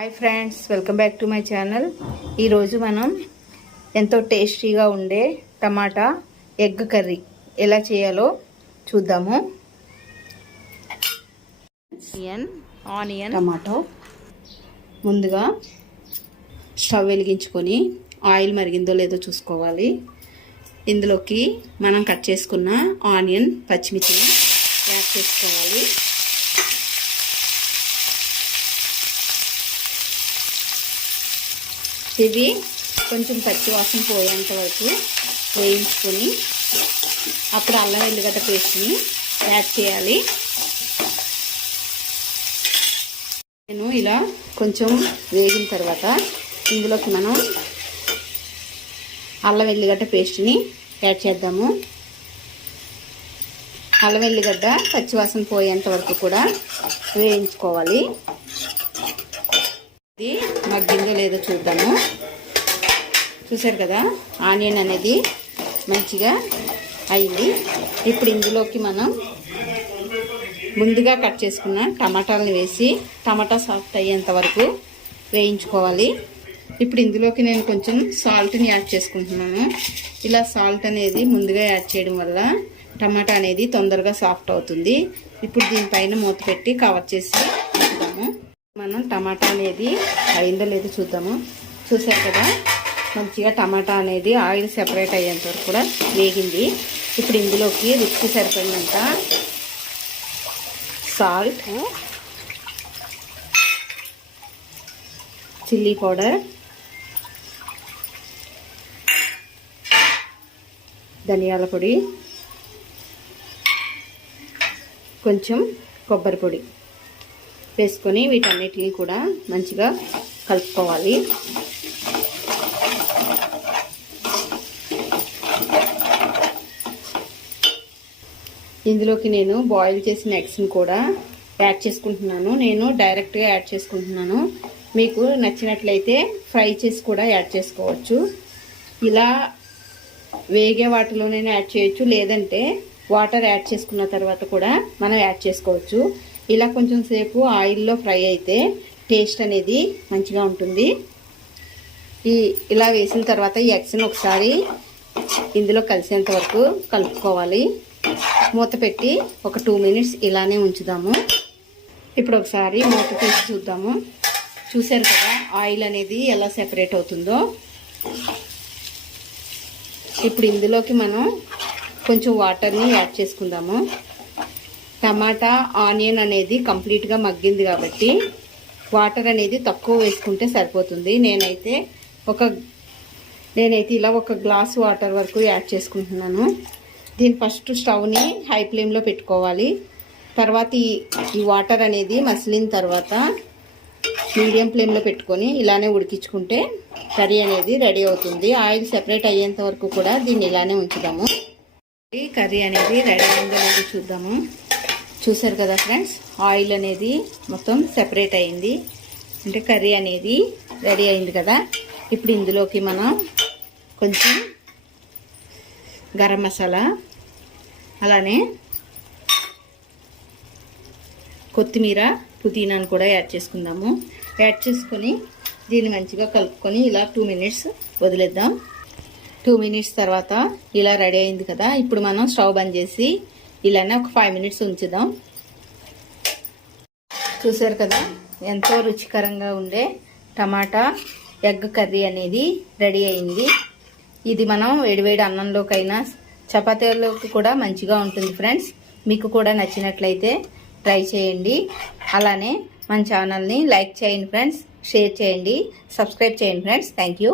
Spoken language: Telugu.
Hi friends, welcome back to my channel. ఈరోజు మనం ఎంతో టేస్టీగా ఉండే టమాటా ఎగ్ కర్రీ ఎలా చేయాలో చూద్దాము. ఆనియన్ టమాటో ముందుగా స్టవ్ వెలిగించుకొని ఆయిల్ మరిగిందో లేదో చూసుకోవాలి. ఇందులోకి మనం కట్ చేసుకున్న ఆనియన్ పచ్చిమిర్చిని యాడ్ చేసుకోవాలి. ఇవి కొంచెం పచ్చి వాసన పోయేంత వరకు వేయించుకొని అప్పుడు అల్లం వెల్లిగడ్డ పేస్ట్ని యాడ్ చేయాలి. నేను ఇలా కొంచెం వేగిన తర్వాత ఇందులోకి మనం అల్లం వెల్లిగడ్డ పేస్ట్ని యాడ్ చేద్దాము. అల్లం వెల్లిగడ్డ పచ్చివాసన పోయేంత వరకు కూడా వేయించుకోవాలి. ఇది మగ్గిందో లేదో చూద్దాము. చూసారు కదా, ఆనియన్ అనేది మంచిగా అయింది. ఇప్పుడు ఇందులోకి మనం ముందుగా కట్ చేసుకున్న టమాటాలను వేసి టమాటా సాఫ్ట్ అయ్యేంత వరకు వేయించుకోవాలి. ఇప్పుడు ఇందులోకి నేను కొంచెం సాల్ట్ని యాడ్ చేసుకుంటున్నాను. ఇలా సాల్ట్ అనేది ముందుగా యాడ్ చేయడం వల్ల టమాటా అనేది తొందరగా సాఫ్ట్ అవుతుంది. ఇప్పుడు దీనిపైన మూత పెట్టి కవర్ చేసి ఉంచుదాము. మనం టమాటా అనేది అయిందో లేదో చూద్దాము. చూసారు కదా, మంచిగా టమాటా అనేది ఆయిల్ సెపరేట్ అయ్యేంత వరకు కూడా వేగింది. ఇప్పుడు ఇందులోకి రుచికి సరిపడినంత సాల్ట్, చిల్లీ పౌడర్, ధనియాల పొడి, కొంచెం కొబ్బరి పొడి వేసుకొని వీటన్నిటిని కూడా మంచిగా కలుపుకోవాలి. ఇందులోకి నేను బాయిల్ చేసిన ఎగ్స్ని కూడా యాడ్ చేసుకుంటున్నాను. నేను డైరెక్ట్గా యాడ్ చేసుకుంటున్నాను. మీకు నచ్చినట్లయితే ఫ్రై చేసి కూడా యాడ్ చేసుకోవచ్చు. ఇలా వేగే వాటిలోనైనా యాడ్ చేయొచ్చు, లేదంటే వాటర్ యాడ్ చేసుకున్న తర్వాత కూడా మనం యాడ్ చేసుకోవచ్చు. ఇలా కొంచెం సేపు ఆయిల్లో ఫ్రై అయితే టేస్ట్ అనేది మంచిగా ఉంటుంది. ఇలా వేసిన తర్వాత ఈ ఎగ్స్ని ఒకసారి ఇందులో కలిసేంత వరకు కలుపుకోవాలి. మూత పెట్టి ఒక 2 minutes ఇలానే ఉంచుదాము. ఇప్పుడు ఒకసారి మూత తీసి చూద్దాము. చూసారు కదా, ఆయిల్ అనేది ఎలా సెపరేట్ అవుతుందో. ఇప్పుడు ఇందులోకి మనం కొంచెం వాటర్ని యాడ్ చేసుకుందాము. టమాటా ఆనియన్ అనేది కంప్లీట్గా మగ్గింది కాబట్టి వాటర్ అనేది తక్కువ వేసుకుంటే సరిపోతుంది. నేనైతే ఇలా ఒక గ్లాస్ వాటర్ వరకు యాడ్ చేసుకుంటున్నాను. దీని ఫస్ట్ స్టవ్ని హై ఫ్లేమ్లో పెట్టుకోవాలి. తర్వాత ఈ వాటర్ అనేది మసిలిన తర్వాత మీడియం ఫ్లేమ్లో పెట్టుకొని ఇలానే ఉడికించుకుంటే కర్రీ అనేది రెడీ అవుతుంది. ఆయిల్ సెపరేట్ అయ్యేంత వరకు కూడా దీన్ని ఇలానే ఉంచుదాము. కర్రీ అనేది రెడీ అయిందో లేదో చూద్దాము. చూసారు కదా ఫ్రెండ్స్, ఆయిల్ అనేది మొత్తం సెపరేట్ అయింది, అంటే కర్రీ అనేది రెడీ అయింది కదా. ఇప్పుడు ఇందులోకి మనం కొంచెం గరం మసాలా, అలానే కొత్తిమీర, పుదీనాను కూడా యాడ్ చేసుకుందాము. యాడ్ చేసుకొని దీన్ని మంచిగా కలుపుకొని ఇలా 2 minutes వదిలేద్దాం. 2 minutes తర్వాత ఇలా రెడీ అయింది కదా. ఇప్పుడు మనం స్టవ్ బంద్ చేసి ఇలానే ఒక 5 minutes ఉంచుదాం. చూసారు కదా, ఎంతో రుచికరంగా ఉండే టమాటా ఎగ్ కర్రీ అనేది రెడీ అయింది. ఇది మనం వేడివేడి అన్నంలోకైనా చపాతీలోకి కూడా మంచిగా ఉంటుంది ఫ్రెండ్స్. మీకు కూడా నచ్చినట్లయితే ట్రై చేయండి. అలానే మన ఛానల్ని లైక్ చేయండి ఫ్రెండ్స్, షేర్ చేయండి, సబ్స్క్రైబ్ చేయండి ఫ్రెండ్స్. Thank you.